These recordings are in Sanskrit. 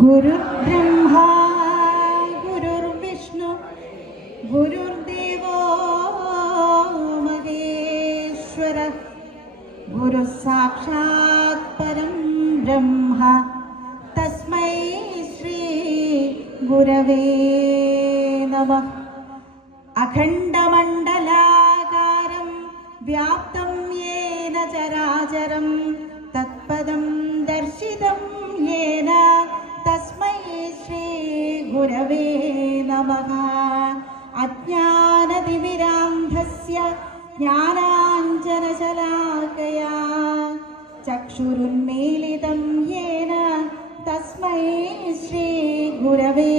गुरुर्ब्रह्मा गुरुर्विष्णु गुरुर्देवो महेश्वर गुरुः साक्षात् परं ब्रह्म तस्मै श्रीगुरवे नमः अखण्डमण्डलाकारं व्याप्तं येन चराचरम् गुरवे नमः अज्ञानदिविराम्भस्य ज्ञानाञ्जनशलाकया चक्षुरुन्मीलितं येन तस्मै श्रीगुरवे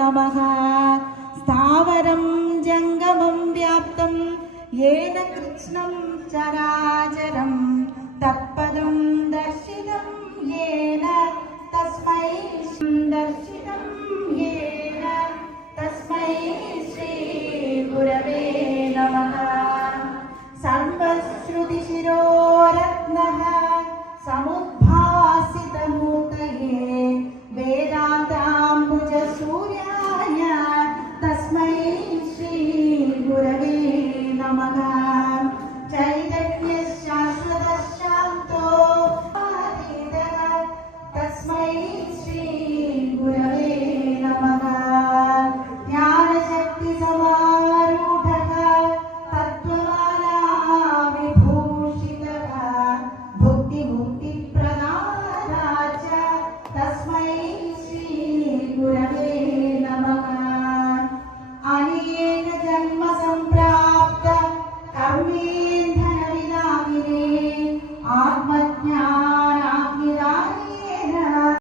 नमः स्थावरं जङ्गमं व्याप्तं येन कृष्णं चराचरम् ربنا هذا